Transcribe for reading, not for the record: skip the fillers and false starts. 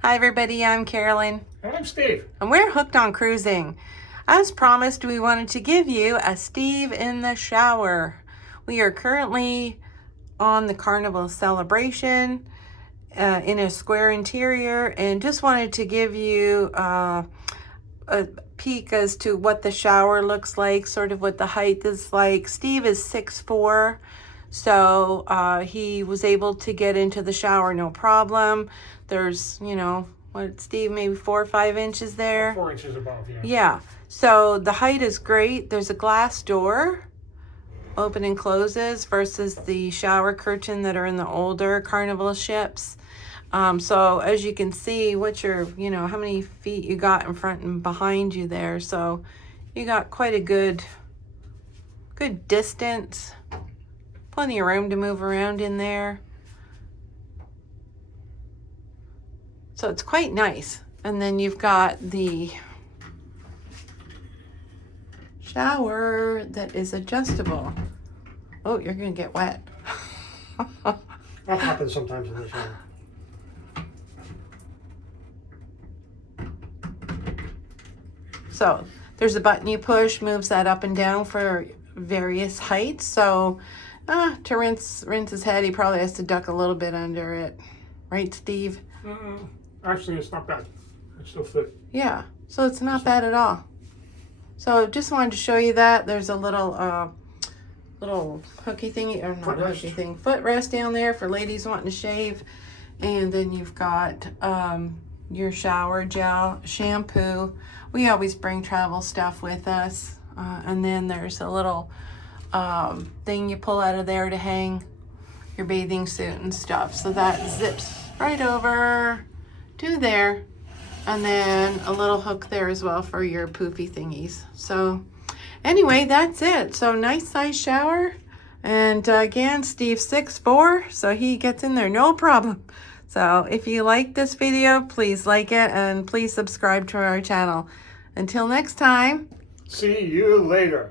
Hi everybody, I'm Carolyn. And I'm Steve. And we're hooked on cruising. As promised, we wanted to give you a Steve in the shower. We are currently on the Carnival celebration in a square interior, and just wanted to give you a peek as to what the shower looks like, sort of what the height is like. Steve is 6'4", so he was able to get into the shower no problem. There's, you know, what, Steve, maybe 4 or 5 inches there? 4 inches above, yeah. Yeah, so the height is great. There's a glass door, open and closes, versus the shower curtain that are in the older Carnival ships. So as you can see, what's your, you know, how many feet you got in front and behind you there. So you got quite a good distance, plenty of room to move around in there. So it's quite nice. And then you've got the shower that is adjustable. Oh, you're gonna get wet. That happens sometimes in the shower. So there's a button you push, moves that up and down for various heights. So to rinse his head, he probably has to duck a little bit under it. Right, Steve? Actually, it's not bad. It's still fit. Yeah, so it's not bad at all. So just wanted to show you that. There's a little hooky thingy, or not hooky thing, footrest down there for ladies wanting to shave. And then you've got your shower gel, shampoo. We always bring travel stuff with us. And then there's a little thing you pull out of there to hang your bathing suit and stuff. So that zips right over to there. And then a little hook there as well for your poofy thingies. So anyway, that's it. So nice size shower. And again, Steve's 6'4", so he gets in there no problem. So if you like this video, please like it and please subscribe to our channel. Until next time. See you later.